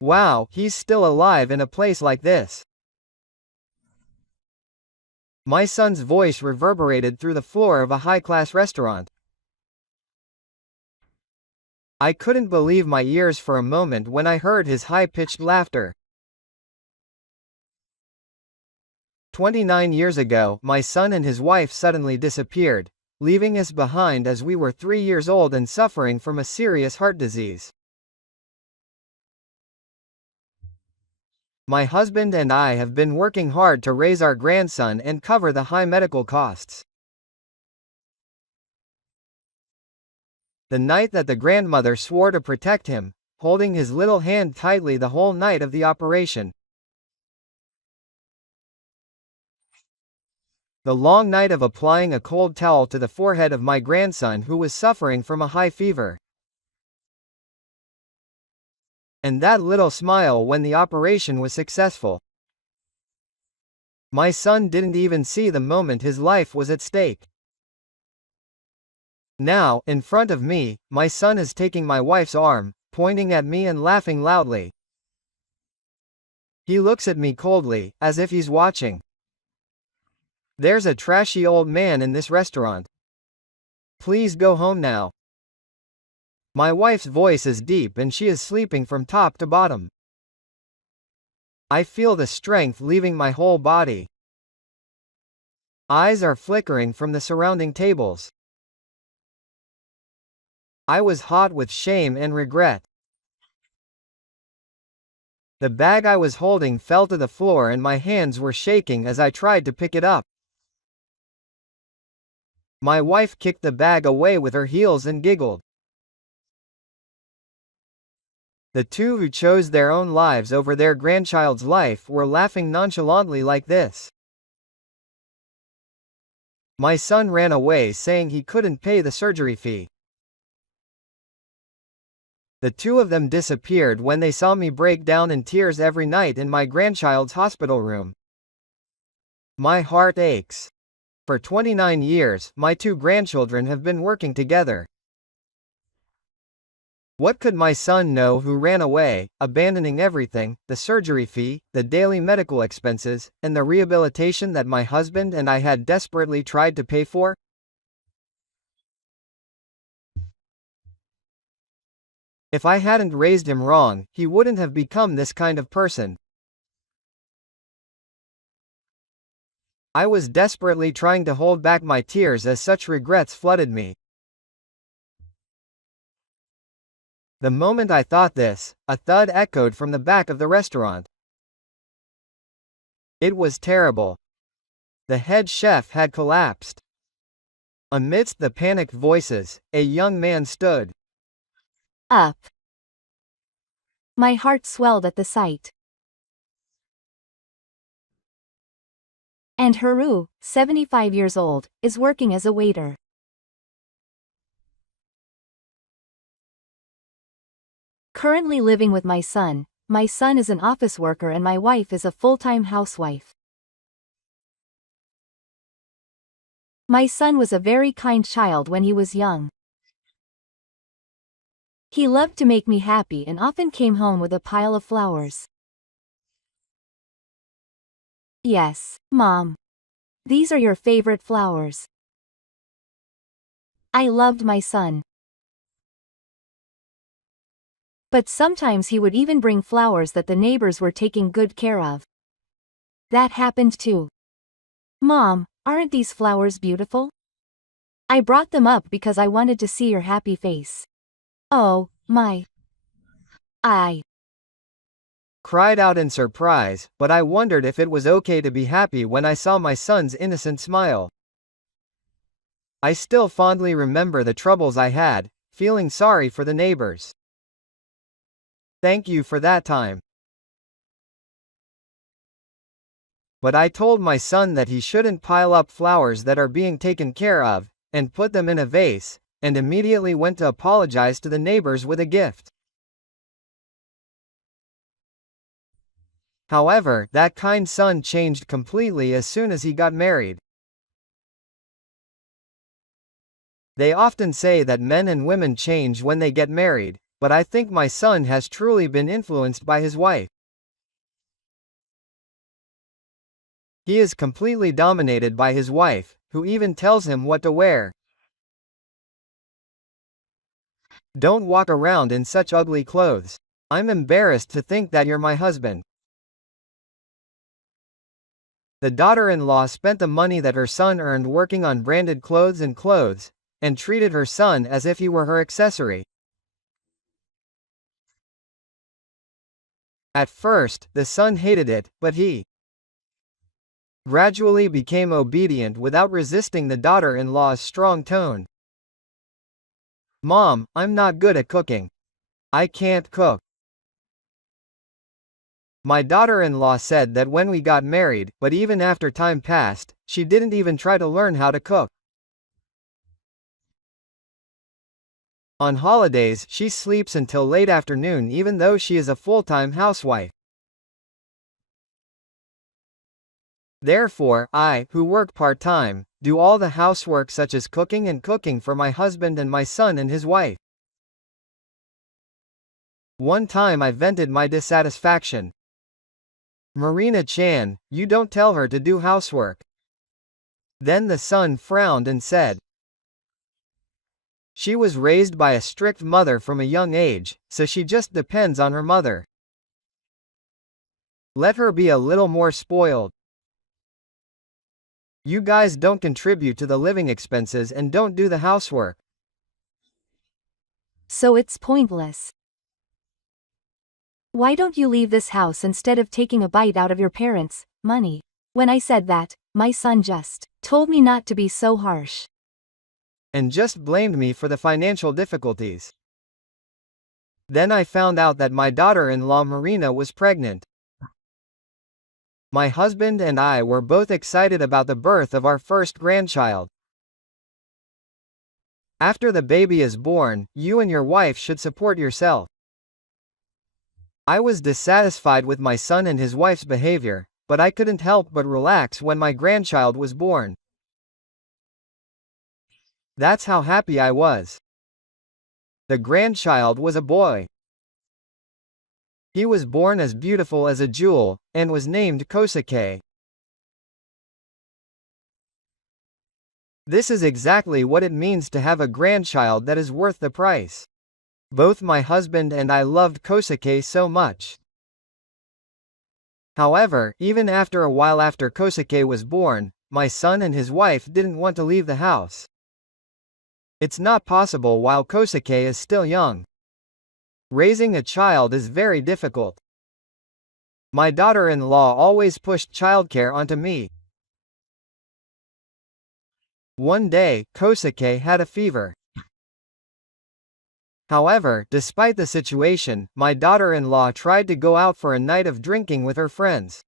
Wow, he's still alive in a place like this. My son's voice reverberated through the floor of a high-class restaurant. I couldn't believe my ears for a moment when I heard his high-pitched laughter. 29 years ago, my son and his wife suddenly disappeared, leaving us behind as we were 3 years old and suffering from a serious heart disease. My husband and I have been working hard to raise our grandson and cover the high medical costs. The night that the grandmother swore to protect him, holding his little hand tightly the whole night of the operation. The long night of applying a cold towel to the forehead of my grandson who was suffering from a high fever. And that little smile when the operation was successful. My son didn't even see the moment his life was at stake. Now, in front of me, my son is taking my wife's arm, pointing at me and laughing loudly. He looks at me coldly, as if he's watching. There's a trashy old man in this restaurant. Please go home now. My wife's voice is deep and she is sleeping from top to bottom. I feel the strength leaving my whole body. Eyes are flickering from the surrounding tables. I was hot with shame and regret. The bag I was holding fell to the floor and my hands were shaking as I tried to pick it up. My wife kicked the bag away with her heels and giggled. The two who chose their own lives over their grandchild's life were laughing nonchalantly like this. My son ran away saying he couldn't pay the surgery fee. The two of them disappeared when they saw me break down in tears every night in my grandchild's hospital room. My heart aches. For 29 years, my two grandchildren have been working together. What could my son know who ran away, abandoning everything, the surgery fee, the daily medical expenses, and the rehabilitation that my husband and I had desperately tried to pay for? If I hadn't raised him wrong, he wouldn't have become this kind of person. I was desperately trying to hold back my tears as such regrets flooded me. The moment I thought this, a thud echoed from the back of the restaurant. It was terrible. The head chef had collapsed. Amidst the panicked voices, a young man stood up. My heart swelled at the sight. And Haru, 75 years old, is working as a waiter. Currently living with my son is an office worker and my wife is a full-time housewife. My son was a very kind child when he was young. He loved to make me happy and often came home with a pile of flowers. Yes, Mom. These are your favorite flowers. I loved my son. But sometimes he would even bring flowers that the neighbors were taking good care of. That happened too. Mom, aren't these flowers beautiful? I brought them up because I wanted to see your happy face. Oh, my. I cried out in surprise, but I wondered if it was okay to be happy when I saw my son's innocent smile. I still fondly remember the troubles I had, feeling sorry for the neighbors. Thank you for that time. But I told my son that he shouldn't pile up flowers that are being taken care of, and put them in a vase, and immediately went to apologize to the neighbors with a gift. However, that kind son changed completely as soon as he got married. They often say that men and women change when they get married, but I think my son has truly been influenced by his wife. He is completely dominated by his wife, who even tells him what to wear. Don't walk around in such ugly clothes. I'm embarrassed to think that you're my husband. The daughter-in-law spent the money that her son earned working on branded clothes, and treated her son as if he were her accessory. At first, the son hated it, but he gradually became obedient without resisting the daughter-in-law's strong tone. Mom, I'm not good at cooking. I can't cook. My daughter-in-law said that when we got married, but even after time passed, she didn't even try to learn how to cook. On holidays, she sleeps until late afternoon even though she is a full-time housewife. Therefore, I, who work part-time, do all the housework such as cooking for my husband and my son and his wife. One time I vented my dissatisfaction. Marina-chan, you don't tell her to do housework. Then the son frowned and said, she was raised by a strict mother from a young age, so she just depends on her mother. Let her be a little more spoiled. You guys don't contribute to the living expenses and don't do the housework. So it's pointless. Why don't you leave this house instead of taking a bite out of your parents' money? When I said that, my son just told me not to be so harsh. And just blamed me for the financial difficulties. Then I found out that my daughter-in-law Marina was pregnant. My husband and I were both excited about the birth of our first grandchild. After the baby is born, you and your wife should support yourself. I was dissatisfied with my son and his wife's behavior, but I couldn't help but relax when my grandchild was born. That's how happy I was. The grandchild was a boy. He was born as beautiful as a jewel, and was named Kosuke. This is exactly what it means to have a grandchild that is worth the price. Both my husband and I loved Kosuke so much. However, even after a while after Kosuke was born, my son and his wife didn't want to leave the house. It's not possible while Kosuke is still young. Raising a child is very difficult. My daughter-in-law always pushed childcare onto me. One day, Kosuke had a fever. However, despite the situation, my daughter-in-law tried to go out for a night of drinking with her friends.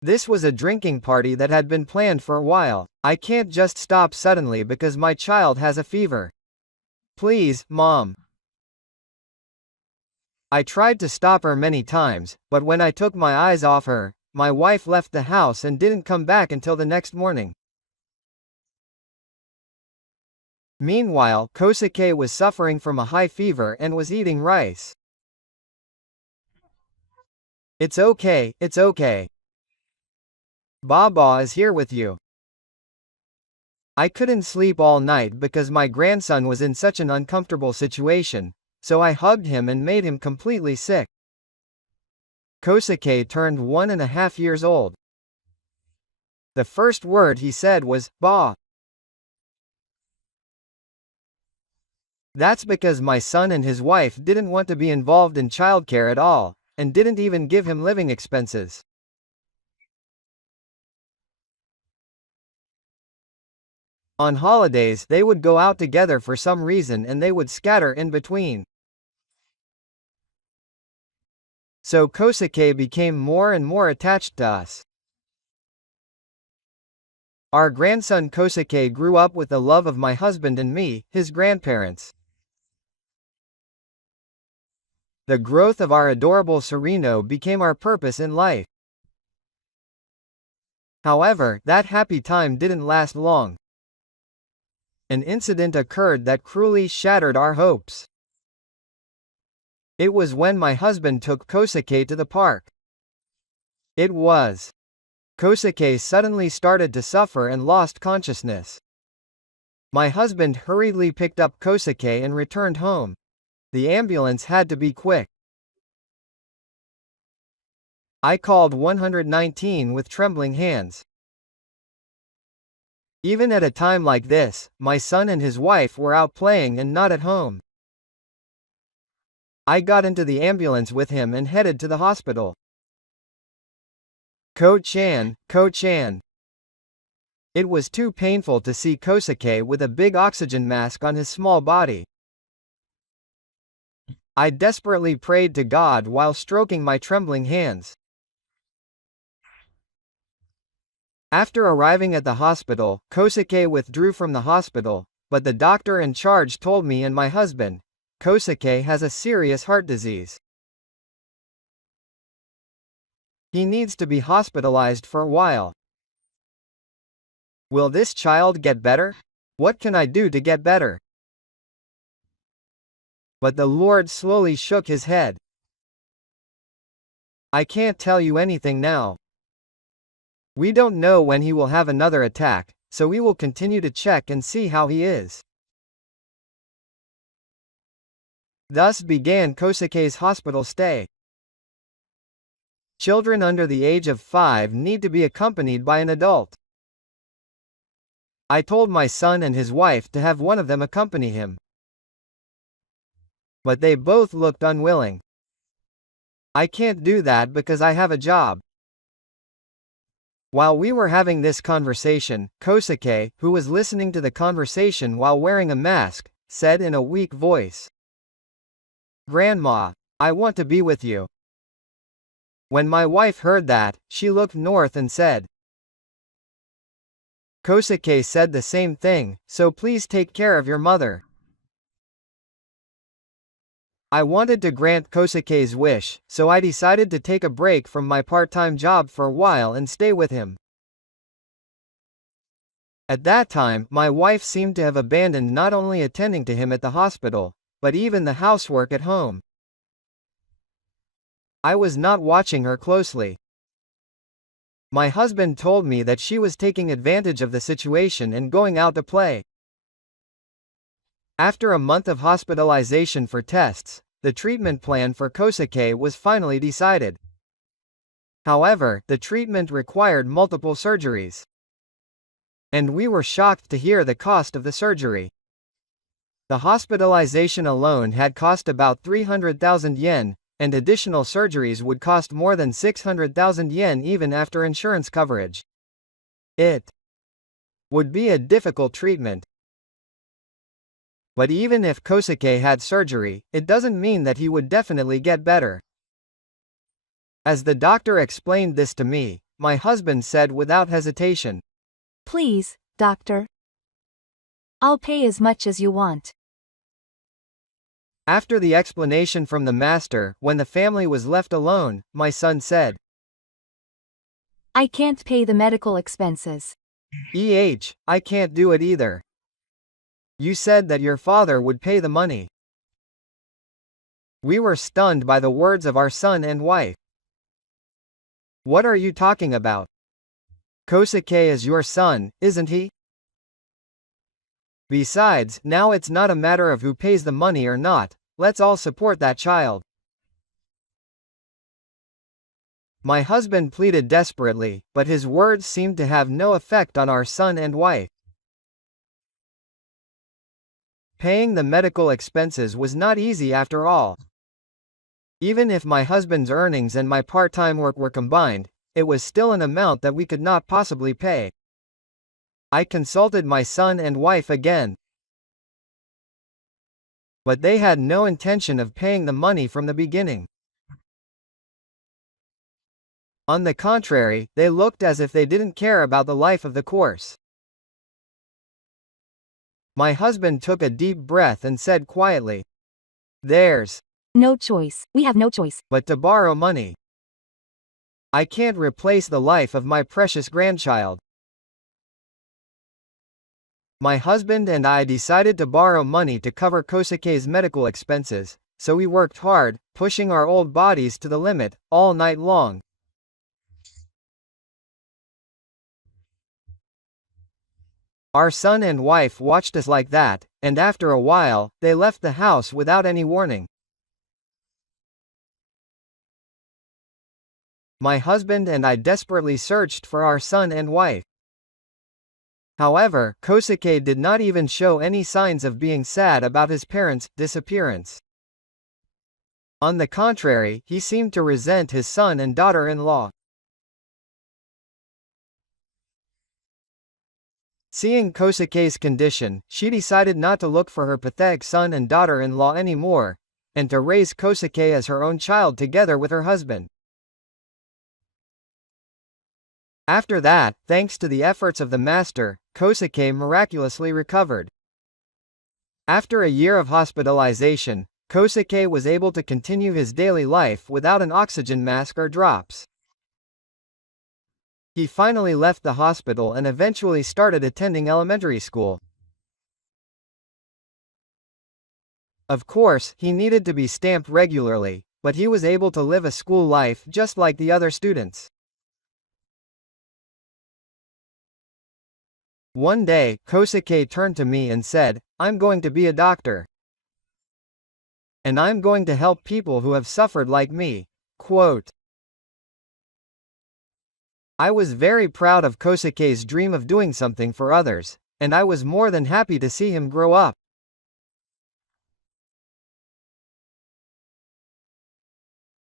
This was a drinking party that had been planned for a while. I can't just stop suddenly because my child has a fever. Please, Mom. I tried to stop her many times, but when I took my eyes off her, my wife left the house and didn't come back until the next morning. Meanwhile, Kosuke was suffering from a high fever and was eating rice. It's okay, it's okay. Baba is here with you. I couldn't sleep all night because my grandson was in such an uncomfortable situation, so I hugged him and made him completely sick. Kosuke turned 1.5 years old. The first word he said was, "Ba." That's because my son and his wife didn't want to be involved in childcare at all, and didn't even give him living expenses. On holidays, they would go out together for some reason and they would scatter in between. So Kosuke became more and more attached to us. Our grandson Kosuke grew up with the love of my husband and me, his grandparents. The growth of our adorable Sereno became our purpose in life. However, that happy time didn't last long. An incident occurred that cruelly shattered our hopes. It was when my husband took Kosuke to the park. Kosuke suddenly started to suffer and lost consciousness. My husband hurriedly picked up Kosuke and returned home. The ambulance had to be quick. I called 119 with trembling hands. Even at a time like this, my son and his wife were out playing and not at home. I got into the ambulance with him and headed to the hospital. Ko-chan, Ko-chan. It was too painful to see Kosuke with a big oxygen mask on his small body. I desperately prayed to God while stroking my trembling hands. After arriving at the hospital, Kosuke withdrew from the hospital, but the doctor in charge told me and my husband, Kosuke has a serious heart disease. He needs to be hospitalized for a while. Will this child get better? What can I do to get better? But the Lord slowly shook his head. I can't tell you anything now. We don't know when he will have another attack, so we will continue to check and see how he is. Thus began Kosuke's hospital stay. Children under the age of 5 need to be accompanied by an adult. I told my son and his wife to have one of them accompany him. But they both looked unwilling. I can't do that because I have a job. While we were having this conversation, Kosuke, who was listening to the conversation while wearing a mask, said in a weak voice, "Grandma, I want to be with you." When my wife heard that, she looked north and said, "Kosuke said the same thing, so please take care of your mother." I wanted to grant Kosuke's wish, so I decided to take a break from my part-time job for a while and stay with him. At that time, my wife seemed to have abandoned not only attending to him at the hospital, but even the housework at home. I was not watching her closely. My husband told me that she was taking advantage of the situation and going out to play. After a month of hospitalization for tests, the treatment plan for Kosuke was finally decided. However, the treatment required multiple surgeries. And we were shocked to hear the cost of the surgery. The hospitalization alone had cost about 300,000 yen, and additional surgeries would cost more than 600,000 yen even after insurance coverage. It would be a difficult treatment. But even if Kosuke had surgery, it doesn't mean that he would definitely get better. As the doctor explained this to me, my husband said without hesitation, "Please, doctor. I'll pay as much as you want." After the explanation from the master, when the family was left alone, my son said, "I can't pay the medical expenses." I can't do it either. You said that your father would pay the money." We were stunned by the words of our son and wife. "What are you talking about? Kosuke is your son, isn't he? Besides, now it's not a matter of who pays the money or not, let's all support that child." My husband pleaded desperately, but his words seemed to have no effect on our son and wife. Paying the medical expenses was not easy after all. Even if my husband's earnings and my part-time work were combined, it was still an amount that we could not possibly pay. I consulted my son and wife again. But they had no intention of paying the money from the beginning. On the contrary, they looked as if they didn't care about the life of the course. My husband took a deep breath and said quietly, "There's No choice. We have no choice. but to borrow money. I can't replace the life of my precious grandchild." My husband and I decided to borrow money to cover Kosuke's medical expenses, so we worked hard, pushing our old bodies to the limit, all night long. Our son and wife watched us like that, and after a while, they left the house without any warning. My husband and I desperately searched for our son and wife. However, Kosuke did not even show any signs of being sad about his parents' disappearance. On the contrary, he seemed to resent his son and daughter-in-law. Seeing Kosuke's condition, she decided not to look for her pathetic son and daughter-in-law anymore, and to raise Kosuke as her own child together with her husband. After that, thanks to the efforts of the master, Kosuke miraculously recovered. After a year of hospitalization, Kosuke was able to continue his daily life without an oxygen mask or drops. He finally left the hospital and eventually started attending elementary school. Of course, he needed to be stamped regularly, but he was able to live a school life just like the other students. One day, Kosuke turned to me and said, "I'm going to be a doctor. And I'm going to help people who have suffered like me." Quote. I was very proud of Kosuke's dream of doing something for others, and I was more than happy to see him grow up.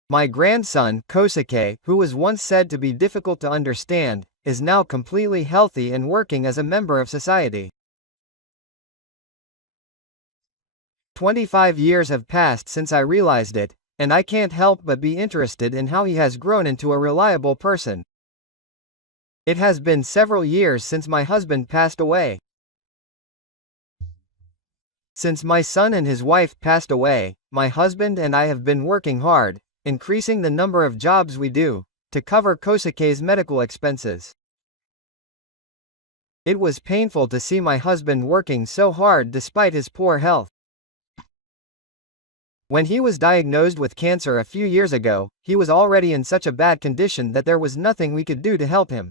My grandson, Kosuke, who was once said to be difficult to understand, is now completely healthy and working as a member of society. 25 years have passed since I realized it, and I can't help but be interested in how he has grown into a reliable person. It has been several years since my husband passed away. Since my son and his wife passed away, my husband and I have been working hard, increasing the number of jobs we do, to cover Kosuke's medical expenses. It was painful to see my husband working so hard despite his poor health. When he was diagnosed with cancer a few years ago, he was already in such a bad condition that there was nothing we could do to help him.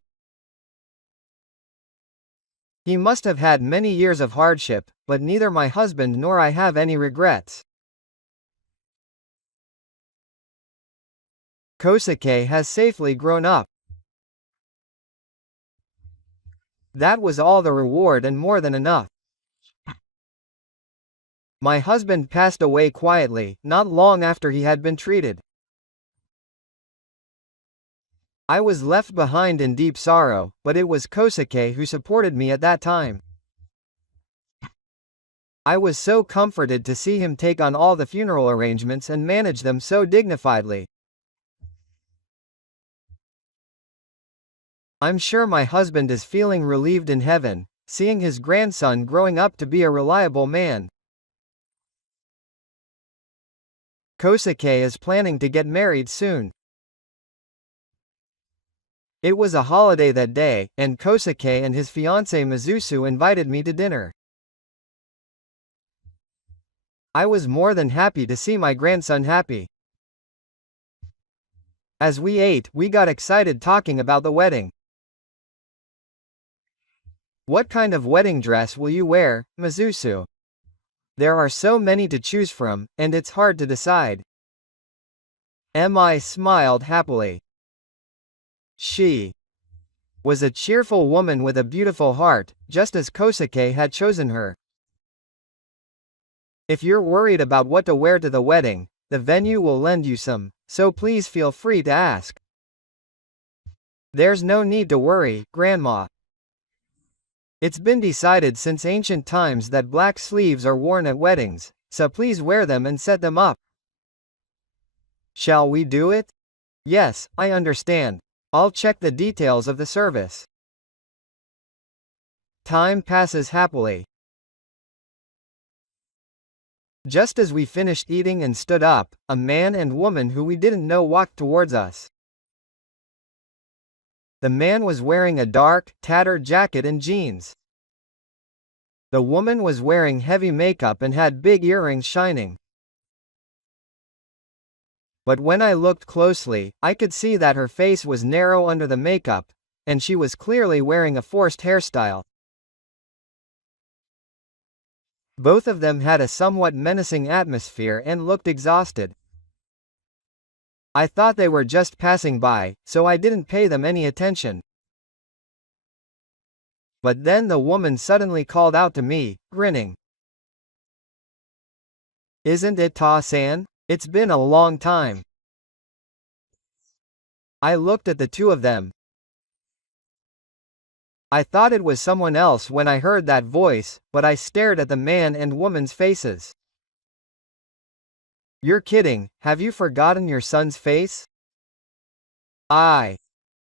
He must have had many years of hardship, but neither my husband nor I have any regrets. Kosuke has safely grown up. That was all the reward and more than enough. My husband passed away quietly, not long after he had been treated. I was left behind in deep sorrow, but it was Kosuke who supported me at that time. I was so comforted to see him take on all the funeral arrangements and manage them so dignifiedly. I'm sure my husband is feeling relieved in heaven, seeing his grandson growing up to be a reliable man. Kosuke is planning to get married soon. It was a holiday that day, and Kosuke and his fiancée Mizusu invited me to dinner. I was more than happy to see my grandson happy. As we ate, we got excited talking about the wedding. "What kind of wedding dress will you wear, Mizusu? There are so many to choose from, and it's hard to decide." Mi smiled happily. She was a cheerful woman with a beautiful heart, just as Kosuke had chosen her. If you're worried about what to wear to the wedding, the venue will lend you some, so please feel free to ask. There's no need to worry, Grandma. It's been decided since ancient times that black sleeves are worn at weddings, so please wear them and set them up. Shall we do it? Yes, I understand. I'll check the details of the service. Time passes happily. Just as we finished eating and stood up, a man and woman who we didn't know walked towards us. The man was wearing a dark, tattered jacket and jeans. The woman was wearing heavy makeup and had big earrings shining. but when I looked closely, I could see that her face was narrow under the makeup, and she was clearly wearing a forced hairstyle. Both of them had a somewhat menacing atmosphere and looked exhausted. I thought they were just passing by, so I didn't pay them any attention. But then the woman suddenly called out to me, grinning. "Isn't it Ta-san? It's been a long time." I looked at the two of them. I thought it was someone else when I heard that voice, but I stared at the man and woman's faces. "You're kidding, have you forgotten your son's face?" I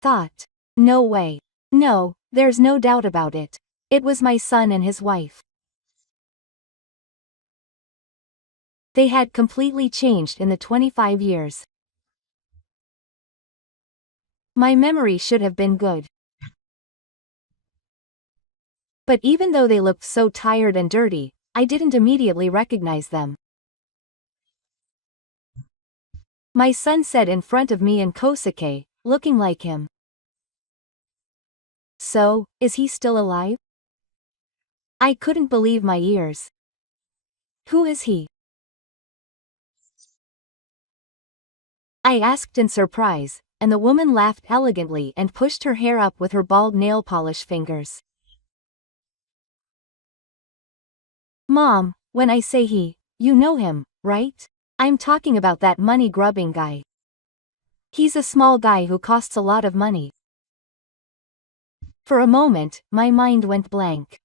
thought. No way. No, there's no doubt about it. It was my son and his wife. They had completely changed in the 25 years. My memory should have been good. But even though they looked so tired and dirty, I didn't immediately recognize them. My son said in front of me and Kosuke, looking like him. "So, is he still alive?" I couldn't believe my ears. "Who is he?" I asked in surprise, and the woman laughed elegantly and pushed her hair up with her bald nail polish fingers. "Mom, when I say he, you know him, right? I'm talking about that money-grubbing guy. He's a small guy who costs a lot of money." For a moment, my mind went blank.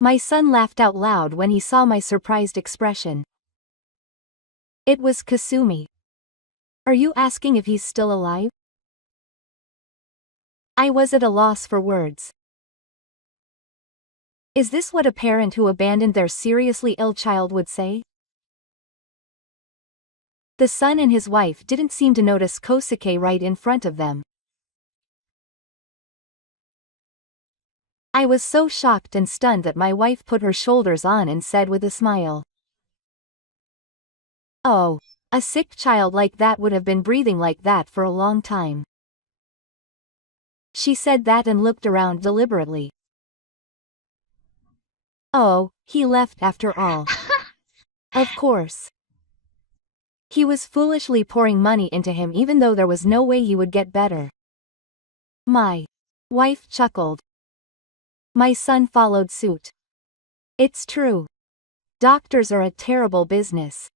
My son laughed out loud when he saw my surprised expression. It was Kasumi. "Are you asking if he's still alive?" I was at a loss for words. Is this what a parent who abandoned their seriously ill child would say? The son and his wife didn't seem to notice Kosuke right in front of them. I was so shocked and stunned that my wife put her shoulders on and said with a smile, "Oh, a sick child like that would have been breathing like that for a long time." She said that and looked around deliberately. Oh, he left after all. Of course. He was foolishly pouring money into him even though there was no way he would get better. My wife chuckled. My son followed suit. It's true. Doctors are a terrible business.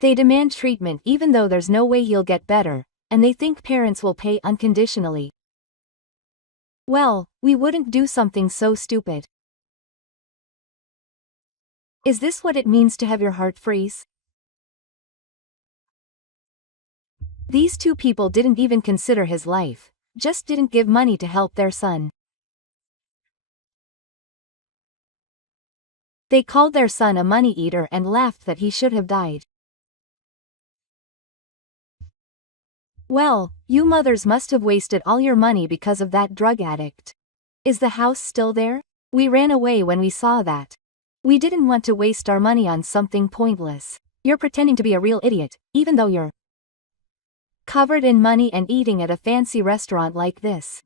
They demand treatment even though there's no way he'll get better, and they think parents will pay unconditionally. Well, we wouldn't do something so stupid. Is this what it means to have your heart freeze? These two people didn't even consider his life, just didn't give money to help their son. They called their son a money-eater and laughed that he should have died. Well, you mothers must have wasted all your money because of that drug addict. Is the house still there? We ran away when we saw that. We didn't want to waste our money on something pointless. You're pretending to be a real idiot, even though you're covered in money and eating at a fancy restaurant like this.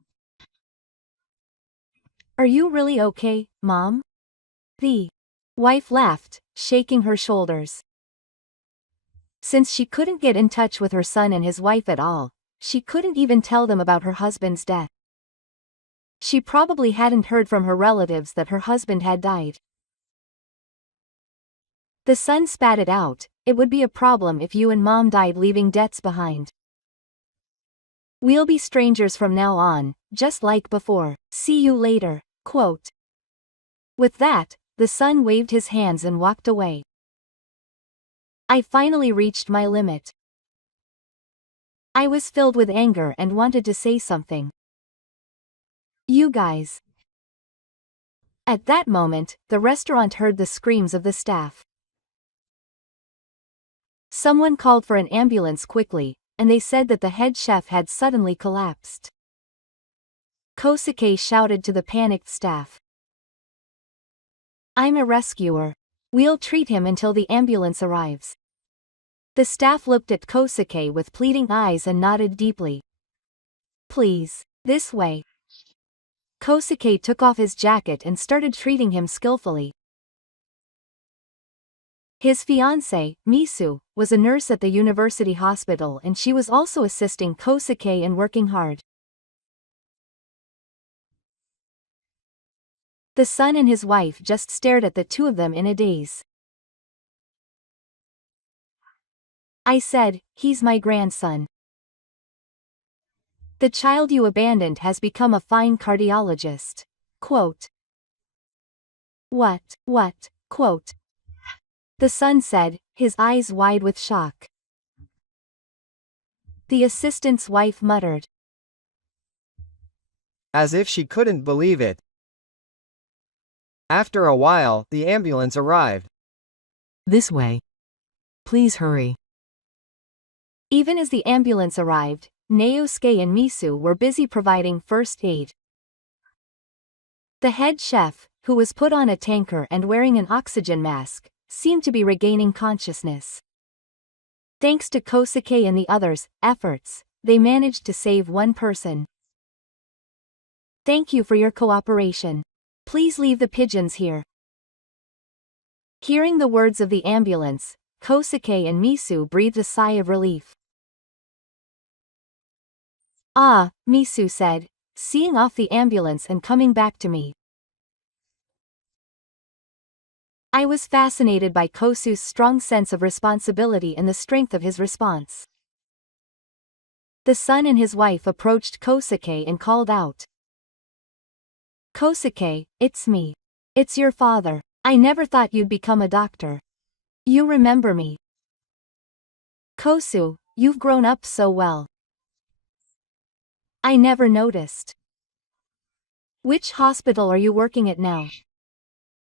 Are you really okay, Mom? The wife laughed, shaking her shoulders. Since she couldn't get in touch with her son and his wife at all, she couldn't even tell them about her husband's death. She probably hadn't heard from her relatives that her husband had died. The son spat it out. It would be a problem if you and Mom died leaving debts behind. We'll be strangers from now on, just like before. See you later, quote. With that, the son waved his hands and walked away. I finally reached my limit. I was filled with anger and wanted to say something. You guys. At that moment, the restaurant heard the screams of the staff. Someone called for an ambulance quickly, and they said that the head chef had suddenly collapsed. Kosuke shouted to the panicked staff. I'm a rescuer. We'll treat him until the ambulance arrives. The staff looked at Kosuke with pleading eyes and nodded deeply. Please, this way. Kosuke took off his jacket and started treating him skillfully. His fiancée, Misu, was a nurse at the university hospital and she was also assisting Kosuke and working hard. The son and his wife just stared at the two of them in a daze. I said, he's my grandson. The child you abandoned has become a fine cardiologist. Quote. What, quote. The son said, his eyes wide with shock. The assistant's wife muttered. As if she couldn't believe it. After a while, the ambulance arrived. This way. Please hurry. Even as the ambulance arrived, Naosuke and Misu were busy providing first aid. The head chef, who was put on a tanker and wearing an oxygen mask, seemed to be regaining consciousness. Thanks to Kosuke and the others' efforts, they managed to save one person. Thank you for your cooperation. Please leave the pigeons here. Hearing the words of the ambulance, Kosuke and Misu breathed a sigh of relief. Ah, Misu said, seeing off the ambulance and coming back to me. I was fascinated by Kosu's strong sense of responsibility and the strength of his response. The son and his wife approached Kosuke and called out. Kosuke, it's me. It's your father. I never thought you'd become a doctor. You remember me. Kosu, you've grown up so well. I never noticed. Which hospital are you working at now?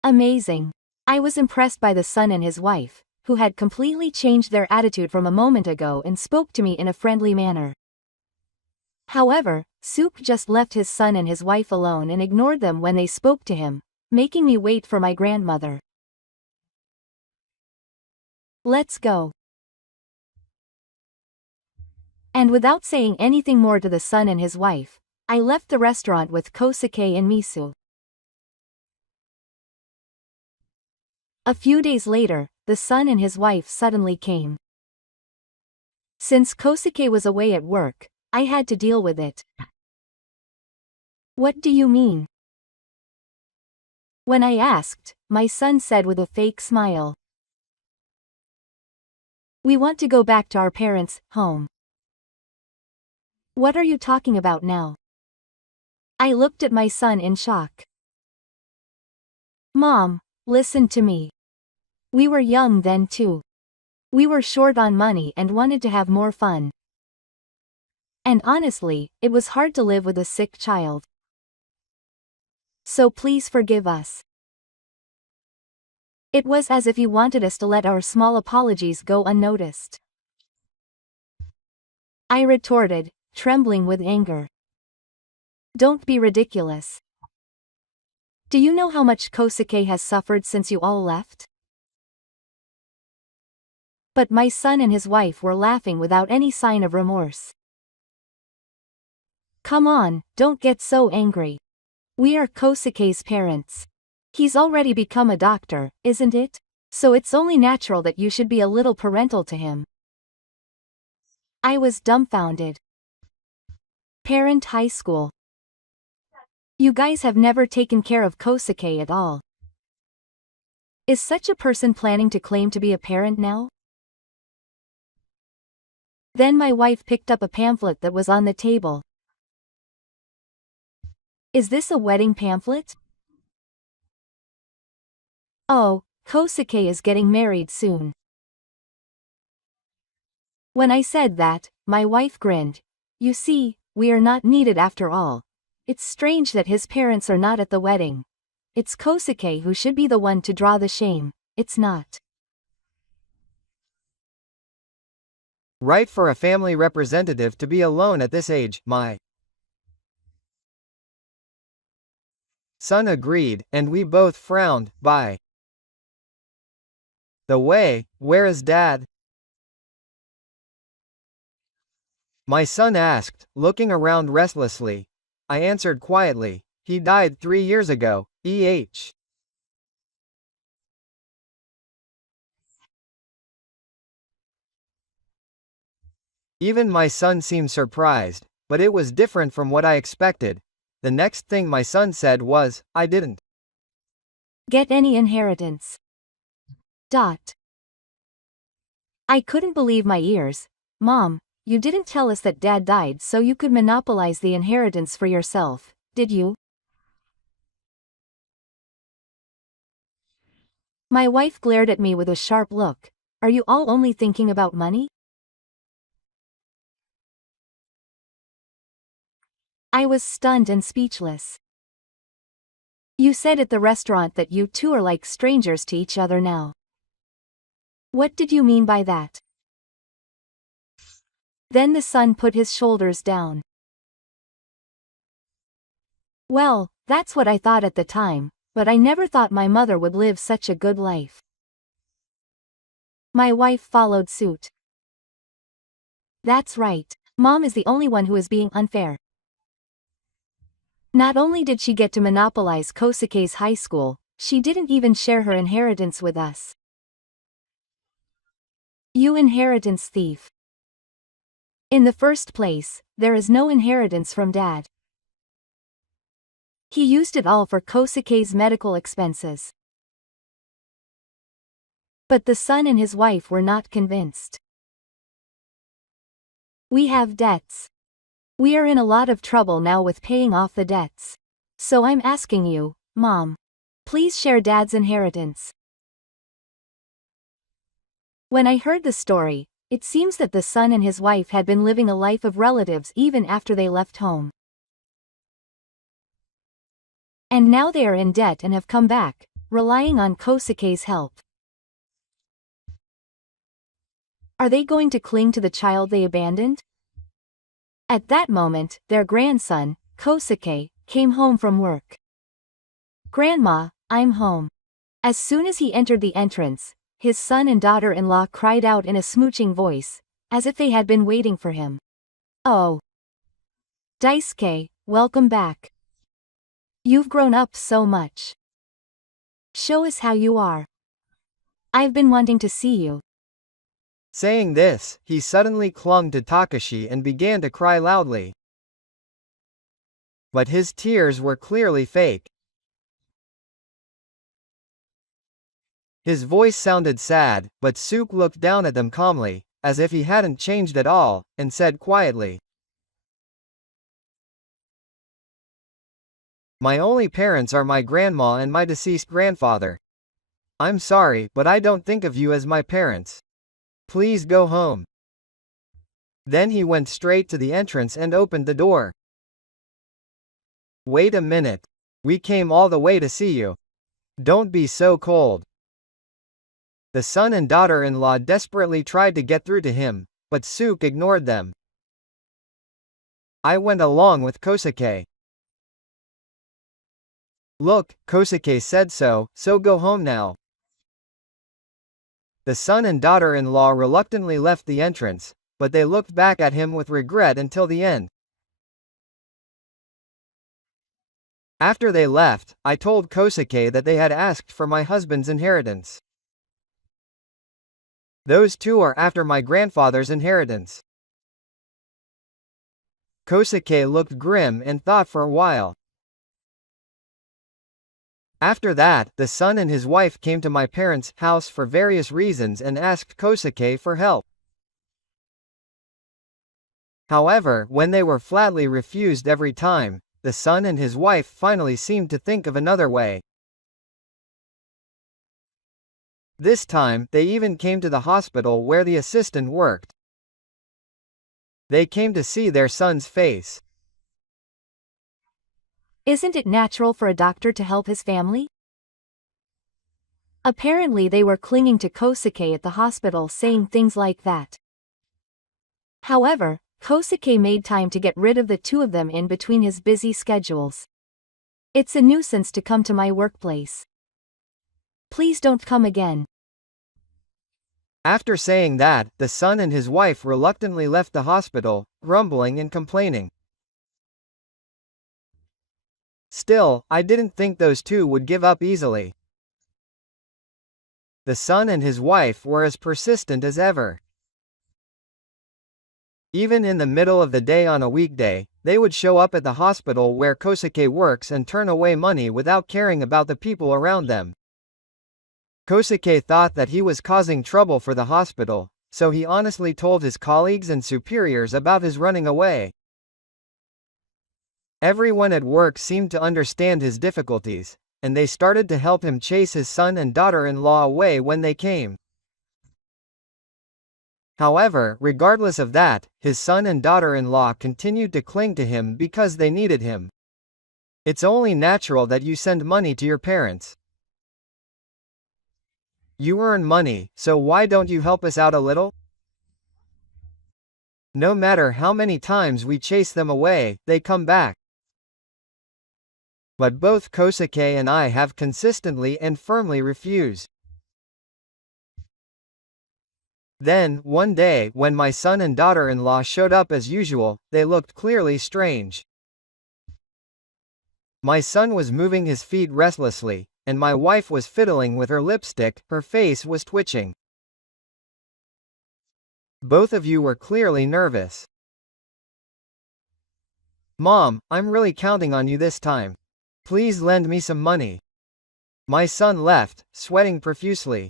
Amazing. I was impressed by the son and his wife, who had completely changed their attitude from a moment ago and spoke to me in a friendly manner. However, Suke just left his son and his wife alone and ignored them when they spoke to him, making me wait for my grandmother. Let's go. And without saying anything more to the son and his wife, I left the restaurant with Kosuke and Misu. A few days later, the son and his wife suddenly came. Since Kosuke was away at work, I had to deal with it. What do you mean? When I asked, my son said with a fake smile. We want to go back to our parents' home. What are you talking about now? I looked at my son in shock. Mom, listen to me. We were young then too. We were short on money and wanted to have more fun. And honestly, it was hard to live with a sick child. So please forgive us. It was as if he wanted us to let our small apologies go unnoticed. I retorted, trembling with anger. Don't be ridiculous. Do you know how much Kosuke has suffered since you all left? But my son and his wife were laughing without any sign of remorse. Come on, don't get so angry. We are Kosuke's parents. He's already become a doctor, isn't it? So it's only natural that you should be a little parental to him. I was dumbfounded. Parent high school. You guys have never taken care of Kosuke at all. Is such a person planning to claim to be a parent now? Then my wife picked up a pamphlet that was on the table. Is this a wedding pamphlet? Oh, Kosuke is getting married soon. When I said that, my wife grinned. You see, we are not needed after all. It's strange that his parents are not at the wedding. It's Kosuke who should be the one to draw the shame, it's not. Right for a family representative to be alone at this age, my son agreed, and we both frowned. By the way, where is Dad? My son asked, looking around restlessly. I answered quietly, he died 3 years ago, eh. Even my son seemed surprised, but it was different from what I expected. The next thing my son said was, I didn't get any inheritance. I couldn't believe my ears. Mom, you didn't tell us that Dad died so you could monopolize the inheritance for yourself, did you? My wife glared at me with a sharp look. Are you all only thinking about money? I was stunned and speechless. You said at the restaurant that you two are like strangers to each other now. What did you mean by that? Then the son put his shoulders down. Well, that's what I thought at the time, but I never thought my mother would live such a good life. My wife followed suit. That's right, Mom is the only one who is being unfair. Not only did she get to monopolize Kosuke's high school, she didn't even share her inheritance with us. You inheritance thief. In the first place, there is no inheritance from Dad. He used it all for Kosuke's medical expenses. But the son and his wife were not convinced. We have debts. We are in a lot of trouble now with paying off the debts. So I'm asking you, Mom, please share Dad's inheritance. When I heard the story, it seems that the son and his wife had been living a life of relatives even after they left home. And now they are in debt and have come back, relying on Kosuke's help. Are they going to cling to the child they abandoned? At that moment, their grandson, Kosuke, came home from work. Grandma, I'm home. As soon as he entered the entrance, his son and daughter-in-law cried out in a smooching voice, as if they had been waiting for him. Oh. Daisuke, welcome back. You've grown up so much. Show us how you are. I've been wanting to see you. Saying this, he suddenly clung to Takashi and began to cry loudly. But his tears were clearly fake. His voice sounded sad, but Suk looked down at them calmly, as if he hadn't changed at all, and said quietly, My only parents are my grandma and my deceased grandfather. I'm sorry, but I don't think of you as my parents. Please go home. Then he went straight to the entrance and opened the door. Wait a minute. We came all the way to see you. Don't be so cold. The son and daughter-in-law desperately tried to get through to him, but Suk ignored them. I went along with Kosuke. Look, Kosuke said so go home now. The son and daughter-in-law reluctantly left the entrance, but they looked back at him with regret until the end. After they left, I told Kosuke that they had asked for my husband's inheritance. Those two are after my grandfather's inheritance. Kosuke looked grim and thought for a while. After that, the son and his wife came to my parents' house for various reasons and asked Kosuke for help. However, when they were flatly refused every time, the son and his wife finally seemed to think of another way. This time, they even came to the hospital where the assistant worked. They came to see their son's face. Isn't it natural for a doctor to help his family? Apparently they were clinging to Kosuke at the hospital saying things like that. However, Kosuke made time to get rid of the two of them in between his busy schedules. It's a nuisance to come to my workplace. Please don't come again. After saying that, the son and his wife reluctantly left the hospital, grumbling and complaining. Still, I didn't think those two would give up easily. The son and his wife were as persistent as ever. Even in the middle of the day on a weekday, they would show up at the hospital where Kosuke works and turn away money without caring about the people around them. Kosuke thought that he was causing trouble for the hospital, so he honestly told his colleagues and superiors about his running away. Everyone at work seemed to understand his difficulties, and they started to help him chase his son and daughter-in-law away when they came. However, regardless of that, his son and daughter-in-law continued to cling to him because they needed him. It's only natural that you send money to your parents. You earn money, so why don't you help us out a little? No matter how many times we chase them away, they come back. But both Kosuke and I have consistently and firmly refused. Then, one day, when my son and daughter-in-law showed up as usual, they looked clearly strange. My son was moving his feet restlessly, and my wife was fiddling with her lipstick, her face was twitching. Both of you were clearly nervous. Mom, I'm really counting on you this time. Please lend me some money. My son left, sweating profusely.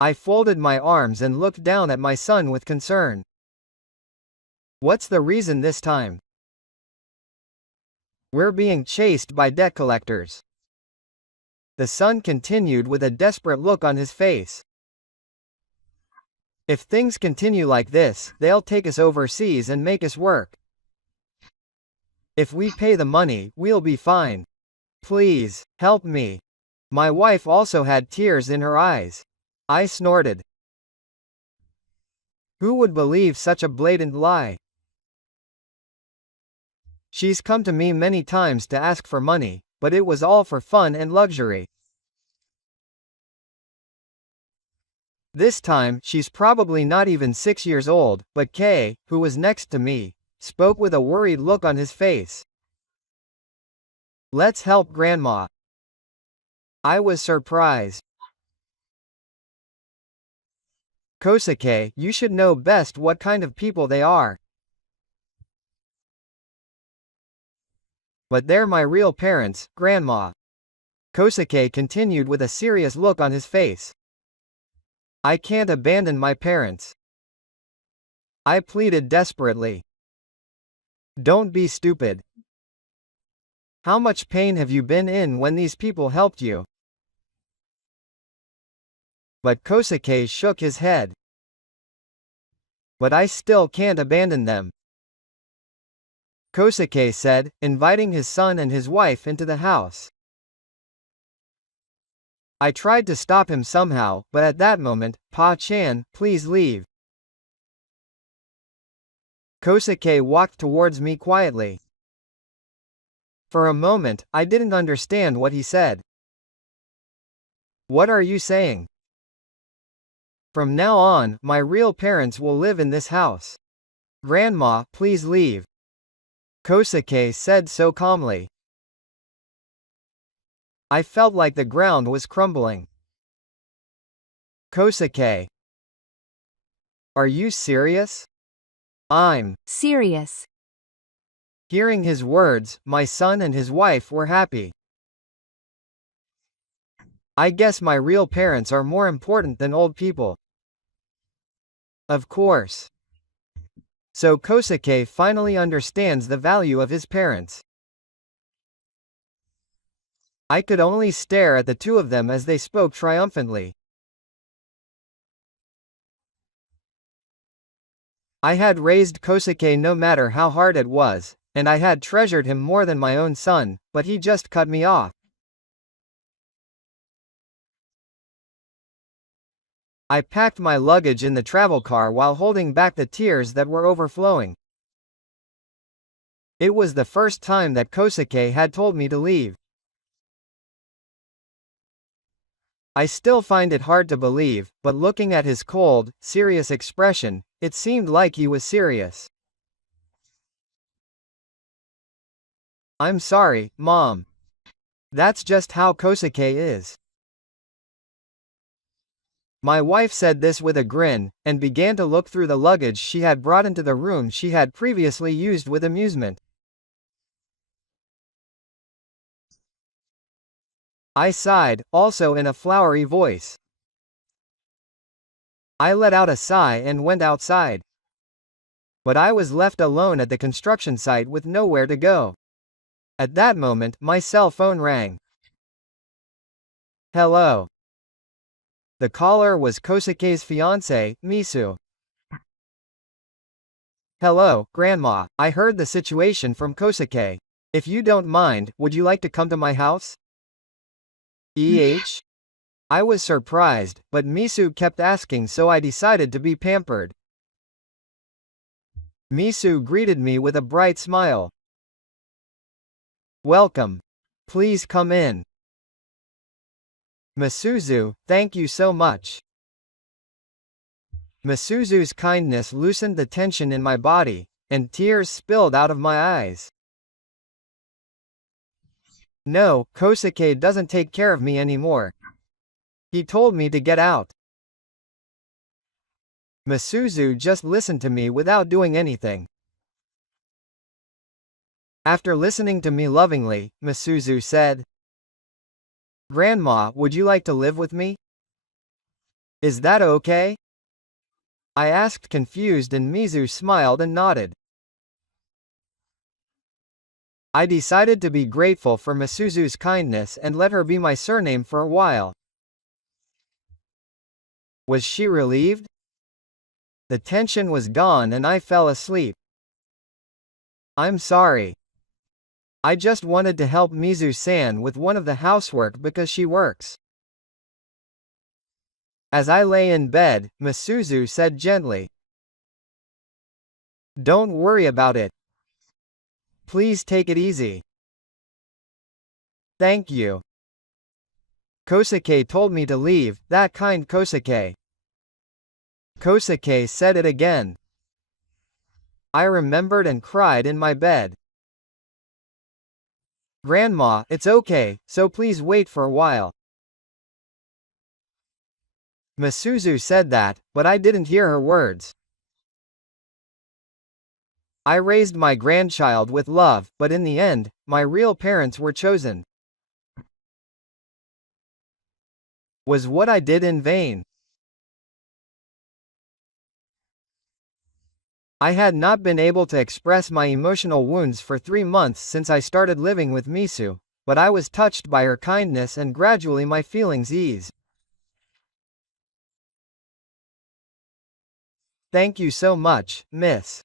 I folded my arms and looked down at my son with concern. What's the reason this time? We're being chased by debt collectors. The son continued with a desperate look on his face. If things continue like this, they'll take us overseas and make us work. If we pay the money, we'll be fine. Please, help me. My wife also had tears in her eyes. I snorted. Who would believe such a blatant lie? She's come to me many times to ask for money, but it was all for fun and luxury. This time, she's probably not even 6 years old, but Kay, who was next to me, spoke with a worried look on his face. Let's help Grandma. I was surprised. Kosuke, you should know best what kind of people they are. But they're my real parents, Grandma. Kosuke continued with a serious look on his face. I can't abandon my parents. I pleaded desperately. Don't be stupid. How much pain have you been in when these people helped you? But Kosuke shook his head. But I still can't abandon them. Kosuke said, inviting his son and his wife into the house. I tried to stop him somehow, but at that moment, Pa-chan, please leave. Kosuke walked towards me quietly. For a moment, I didn't understand what he said. What are you saying? From now on, my real parents will live in this house. Grandma, please leave. Kosuke said so calmly. I felt like the ground was crumbling. Kosuke. Are you serious? I'm serious. Hearing his words, my son and his wife were happy. I guess my real parents are more important than old people. Of course. So Kosuke finally understands the value of his parents. I could only stare at the two of them as they spoke triumphantly. I had raised Kosuke no matter how hard it was, and I had treasured him more than my own son, but he just cut me off. I packed my luggage in the travel car while holding back the tears that were overflowing. It was the first time that Kosuke had told me to leave. I still find it hard to believe, but looking at his cold, serious expression, it seemed like he was serious. I'm sorry, Mom. That's just how Kosuke is. My wife said this with a grin, and began to look through the luggage she had brought into the room she had previously used with amusement. I sighed, also in a flowery voice. I let out a sigh and went outside. But I was left alone at the construction site with nowhere to go. At that moment, my cell phone rang. Hello. The caller was Kosuke's fiancée, Misu. Hello, Grandma. I heard the situation from Kosuke. If you don't mind, would you like to come to my house? I was surprised, but Misu kept asking, so I decided to be pampered. Misu greeted me with a bright smile. Welcome. Please come in. Misuzu, thank you so much. Misuzu's kindness loosened the tension in my body, and tears spilled out of my eyes. No, Kosuke doesn't take care of me anymore. He told me to get out. Misuzu just listened to me without doing anything. After listening to me lovingly, Misuzu said, Grandma, would you like to live with me? Is that okay? I asked confused, and Mizu smiled and nodded. I decided to be grateful for Misuzu's kindness and let her be my surname for a while. Was she relieved? The tension was gone and I fell asleep. I'm sorry. I just wanted to help Mizu-san with one of the housework because she works. As I lay in bed, Misuzu said gently, Don't worry about it. Please take it easy. Thank you. Kosuke told me to leave, that kind Kosuke. Kosuke said it again. I remembered and cried in my bed. Grandma, it's okay, so please wait for a while. Misuzu said that, but I didn't hear her words. I raised my grandchild with love, but in the end, my real parents were chosen. Was what I did in vain? I had not been able to express my emotional wounds for 3 months since I started living with Misu, but I was touched by her kindness and gradually my feelings eased. Thank you so much, Miss.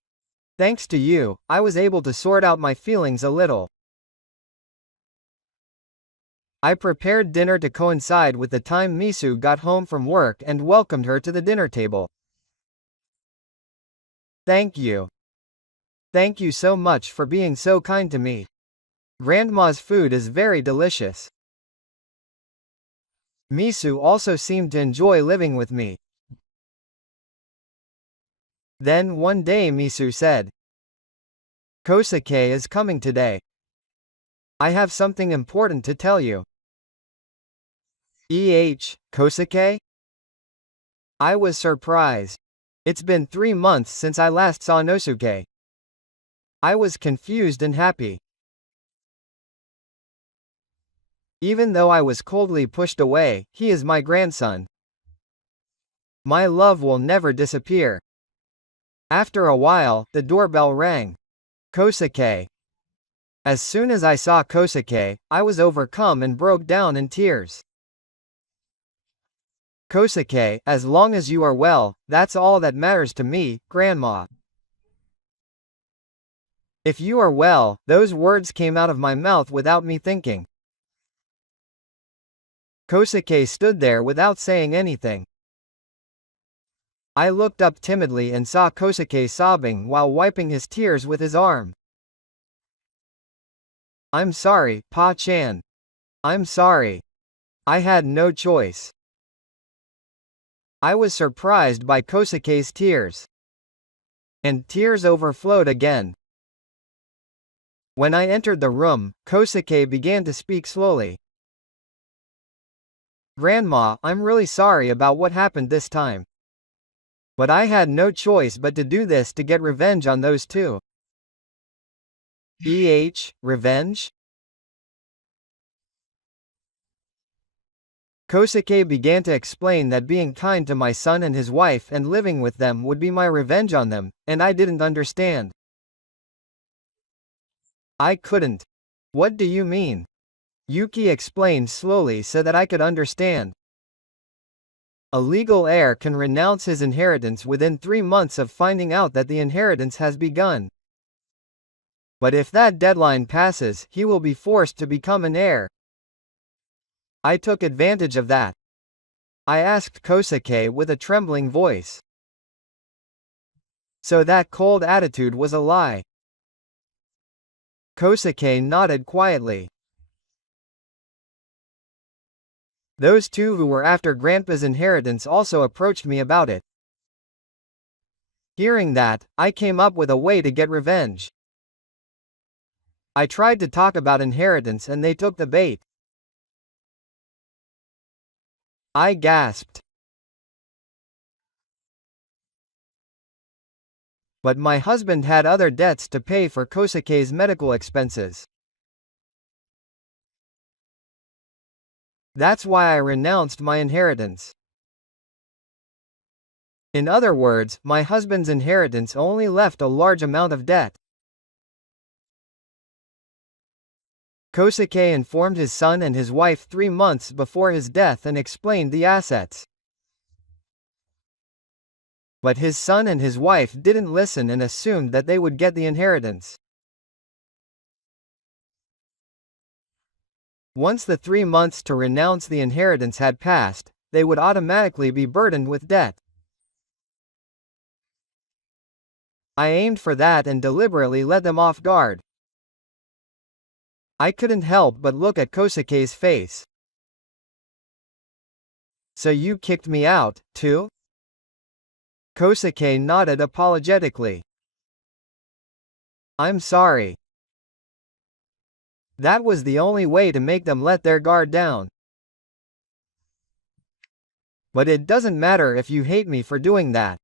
Thanks to you, I was able to sort out my feelings a little. I prepared dinner to coincide with the time Misu got home from work and welcomed her to the dinner table. Thank you. Thank you so much for being so kind to me. Grandma's food is very delicious. Misu also seemed to enjoy living with me. Then one day Misu said, Kosuke is coming today. I have something important to tell you. Kosuke? I was surprised. It's been 3 months since I last saw Nosuke. I was confused and happy. Even though I was coldly pushed away, he is my grandson. My love will never disappear. After a while, the doorbell rang. Kosuke. As soon as I saw Kosuke, I was overcome and broke down in tears. Kosuke, as long as you are well, that's all that matters to me, Grandma. If you are well, those words came out of my mouth without me thinking. Kosuke stood there without saying anything. I looked up timidly and saw Kosuke sobbing while wiping his tears with his arm. I'm sorry, Pa-chan. I'm sorry. I had no choice. I was surprised by Kosuke's tears. And tears overflowed again. When I entered the room, Kosuke began to speak slowly. Grandma, I'm really sorry about what happened this time. But I had no choice but to do this to get revenge on those two. Revenge? Kosuke began to explain that being kind to my son and his wife and living with them would be my revenge on them, and I didn't understand. I couldn't. What do you mean? Yuki explained slowly so that I could understand. A legal heir can renounce his inheritance within 3 months of finding out that the inheritance has begun. But if that deadline passes, he will be forced to become an heir. I took advantage of that. I asked Kosuke with a trembling voice. So that cold attitude was a lie. Kosuke nodded quietly. Those two who were after Grandpa's inheritance also approached me about it. Hearing that, I came up with a way to get revenge. I tried to talk about inheritance and they took the bait. I gasped. But my husband had other debts to pay for Kosuke's medical expenses. That's why I renounced my inheritance. In other words, my husband's inheritance only left a large amount of debt. Kosuke informed his son and his wife 3 months before his death and explained the assets. But his son and his wife didn't listen and assumed that they would get the inheritance. Once the 3 months to renounce the inheritance had passed, they would automatically be burdened with debt. I aimed for that and deliberately let them off guard. I couldn't help but look at Kosuke's face. So you kicked me out, too? Kosuke nodded apologetically. I'm sorry. That was the only way to make them let their guard down. But it doesn't matter if you hate me for doing that.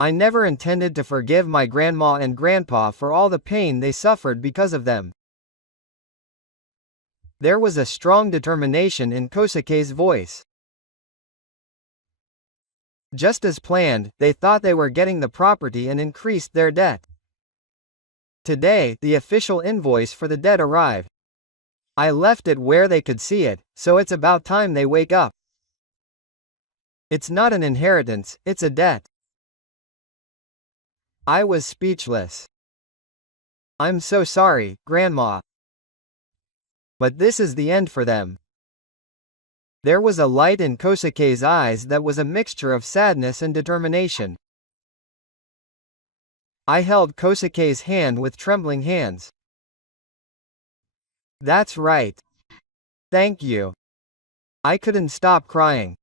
I never intended to forgive my grandma and grandpa for all the pain they suffered because of them. There was a strong determination in Kosuke's voice. Just as planned, they thought they were getting the property and increased their debt. Today, the official invoice for the debt arrived. I left it where they could see it, so it's about time they wake up. It's not an inheritance, it's a debt. I was speechless. I'm so sorry, Grandma. But this is the end for them. There was a light in Kosuke's eyes that was a mixture of sadness and determination. I held Kosuke's hand with trembling hands. That's right. Thank you. I couldn't stop crying.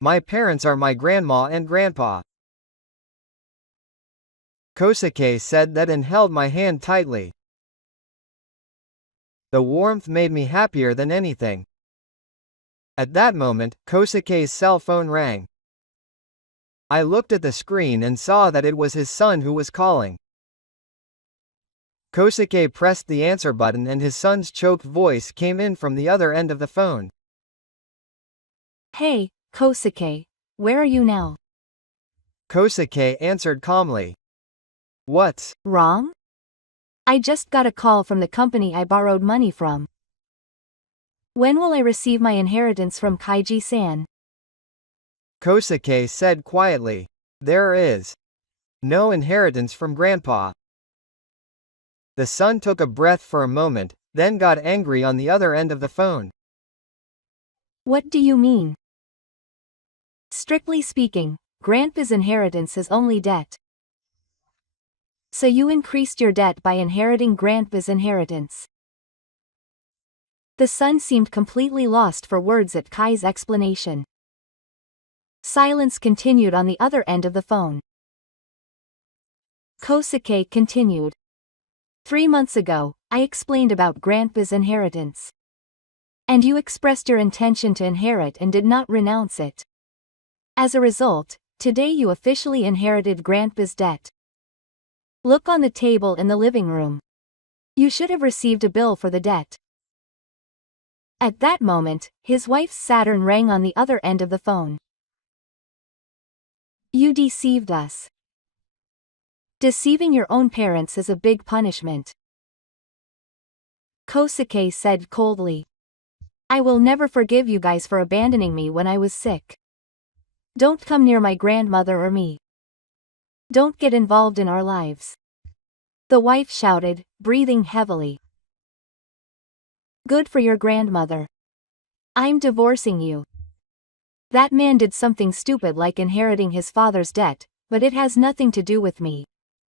My parents are my grandma and grandpa. Kosuke said that and held my hand tightly. The warmth made me happier than anything. At that moment, Kosuke's cell phone rang. I looked at the screen and saw that it was his son who was calling. Kosuke pressed the answer button and his son's choked voice came in from the other end of the phone. Hey, Kosuke. Where are you now? Kosuke answered calmly. What's wrong? I just got a call from the company I borrowed money from. When will I receive my inheritance from Kaiji-san? Kosuke said quietly. There is no inheritance from Grandpa. The son took a breath for a moment, then got angry on the other end of the phone. What do you mean? Strictly speaking, Grandpa's inheritance is only debt. So you increased your debt by inheriting Grandpa's inheritance. The son seemed completely lost for words at Kai's explanation. Silence continued on the other end of the phone. Kosuke continued. 3 months ago, I explained about Grandpa's inheritance. And you expressed your intention to inherit and did not renounce it. As a result, today you officially inherited Grandpa's debt. Look on the table in the living room. You should have received a bill for the debt. At that moment, his wife's Saturn rang on the other end of the phone. You deceived us. Deceiving your own parents is a big punishment. Kosuke said coldly. I will never forgive you guys for abandoning me when I was sick. Don't come near my grandmother or me. Don't get involved in our lives. The wife shouted, breathing heavily. Good for your grandmother. I'm divorcing you. That man did something stupid like inheriting his father's debt, but it has nothing to do with me.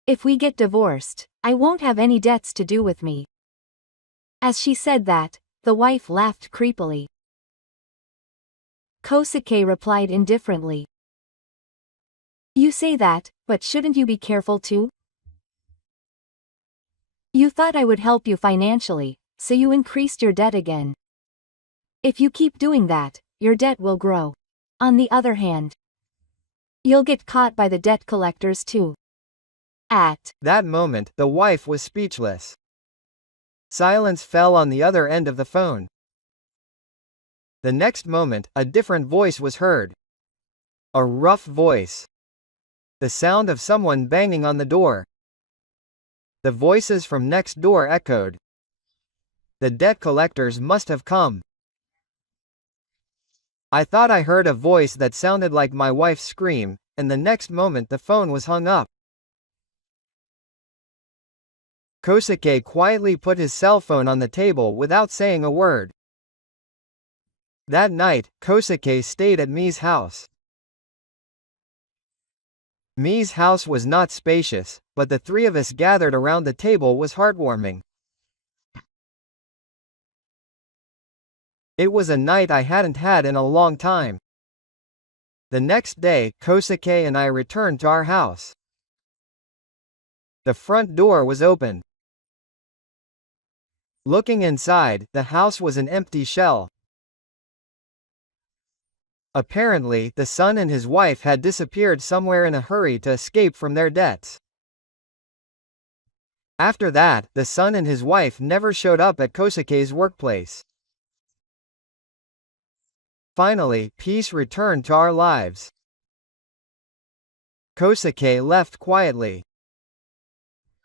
If we get divorced, I won't have any debts to do with me. As she said that, the wife laughed creepily. Kosuke replied indifferently. You say that, but shouldn't you be careful too? You thought I would help you financially, so you increased your debt again. If you keep doing that, your debt will grow. On the other hand, you'll get caught by the debt collectors too. At that moment, the wife was speechless. Silence fell on the other end of the phone. The next moment, a different voice was heard. A rough voice. The sound of someone banging on the door. The voices from next door echoed. The debt collectors must have come. I thought I heard a voice that sounded like my wife's scream, and the next moment the phone was hung up. Kosuke quietly put his cell phone on the table without saying a word. That night, Kosuke stayed at Mi's house. Mi's house was not spacious, but the three of us gathered around the table was heartwarming. It was a night I hadn't had in a long time. The next day, Kosuke and I returned to our house. The front door was open. Looking inside, the house was an empty shell. Apparently, the son and his wife had disappeared somewhere in a hurry to escape from their debts. After that, the son and his wife never showed up at Kosuke's workplace. Finally, peace returned to our lives. Kosuke left quietly.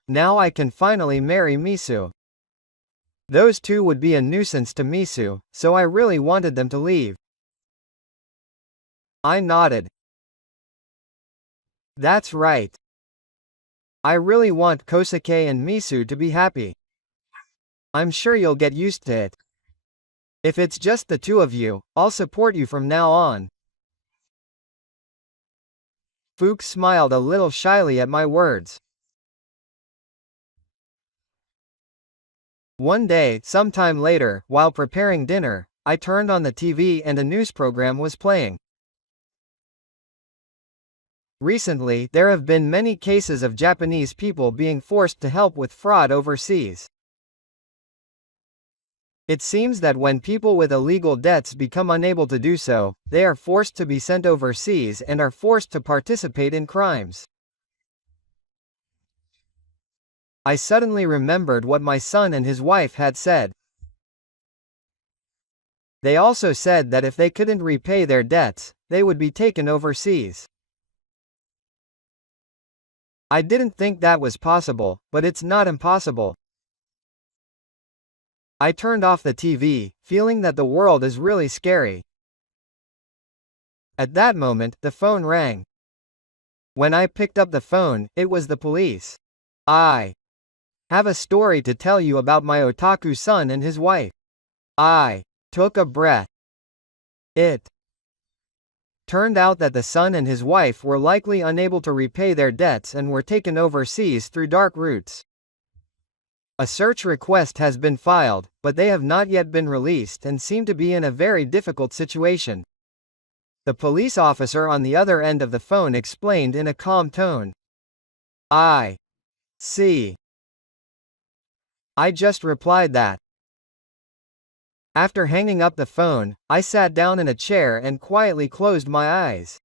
Now I can finally marry Misu. Those two would be a nuisance to Misu, so I really wanted them to leave. I nodded. That's right. I really want Kosuke and Misu to be happy. I'm sure you'll get used to it. If it's just the two of you, I'll support you from now on. Fuchs smiled a little shyly at my words. One day, sometime later, while preparing dinner, I turned on the TV and a news program was playing. Recently, there have been many cases of Japanese people being forced to help with fraud overseas. It seems that when people with illegal debts become unable to do so, they are forced to be sent overseas and are forced to participate in crimes. I suddenly remembered what my son and his wife had said. They also said that if they couldn't repay their debts, they would be taken overseas. I didn't think that was possible, but it's not impossible. I turned off the TV, feeling that the world is really scary. At that moment, the phone rang. When I picked up the phone, it was the police. I have a story to tell you about my otaku son and his wife. I took a breath. It turned out that the son and his wife were likely unable to repay their debts and were taken overseas through dark routes. A search request has been filed, but they have not yet been released and seem to be in a very difficult situation. The police officer on the other end of the phone explained in a calm tone. I see. I just replied that. After hanging up the phone, I sat down in a chair and quietly closed my eyes.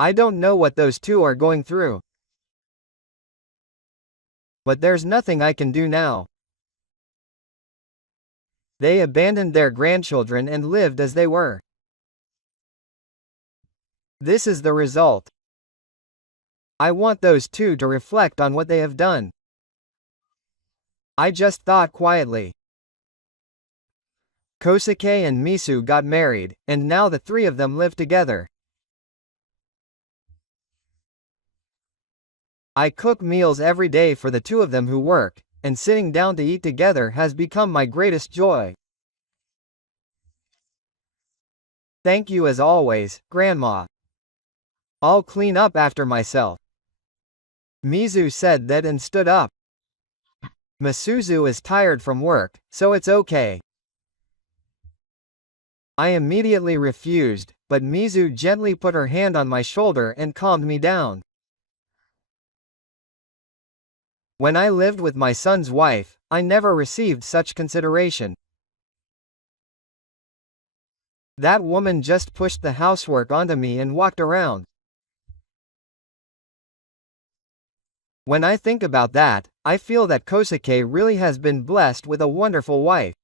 I don't know what those two are going through. But there's nothing I can do now. They abandoned their grandchildren and lived as they were. This is the result. I want those two to reflect on what they have done. I just thought quietly. Kosuke and Misu got married, and now the three of them live together. I cook meals every day for the two of them who work, and sitting down to eat together has become my greatest joy. Thank you as always, Grandma. I'll clean up after myself. Mizu said that and stood up. Masuzu is tired from work, so it's okay. I immediately refused, but Mizu gently put her hand on my shoulder and calmed me down. When I lived with my son's wife, I never received such consideration. That woman just pushed the housework onto me and walked around. When I think about that, I feel that Kosuke really has been blessed with a wonderful wife.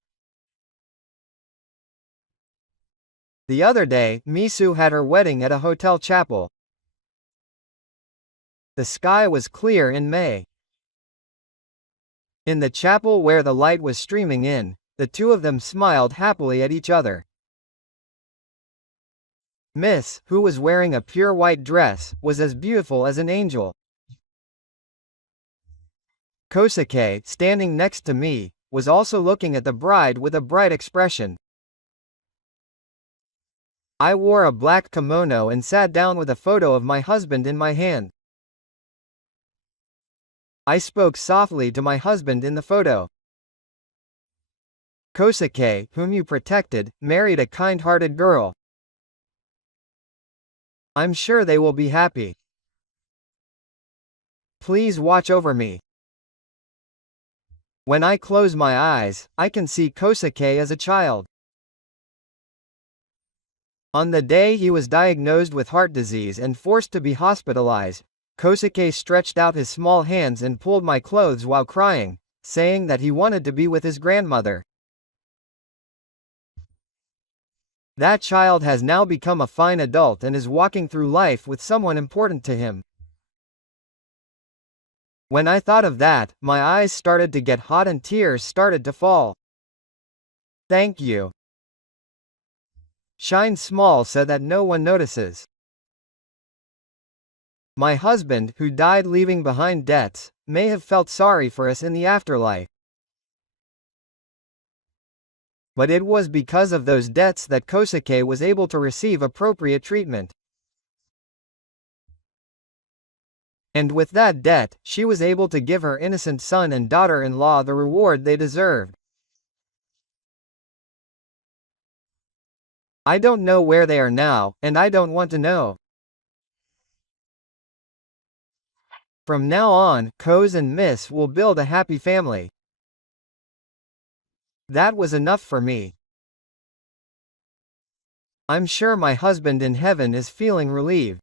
The other day, Misu had her wedding at a hotel chapel. The sky was clear in May. In the chapel where the light was streaming in, the two of them smiled happily at each other. Miss, who was wearing a pure white dress, was as beautiful as an angel. Kosuke, standing next to me, was also looking at the bride with a bright expression. I wore a black kimono and sat down with a photo of my husband in my hand. I spoke softly to my husband in the photo. Kosuke, whom you protected, married a kind-hearted girl. I'm sure they will be happy. Please watch over me. When I close my eyes, I can see Kosuke as a child. On the day he was diagnosed with heart disease and forced to be hospitalized, Kosuke stretched out his small hands and pulled my clothes while crying, saying that he wanted to be with his grandmother. That child has now become a fine adult and is walking through life with someone important to him. When I thought of that, my eyes started to get hot and tears started to fall. Thank you. Shine small so that no one notices. My husband, who died leaving behind debts, may have felt sorry for us in the afterlife. But it was because of those debts that Kosuke was able to receive appropriate treatment. And with that debt, she was able to give her innocent son and daughter-in-law the reward they deserved. I don't know where they are now, and I don't want to know. From now on, Koz and Miss will build a happy family. That was enough for me. I'm sure my husband in heaven is feeling relieved.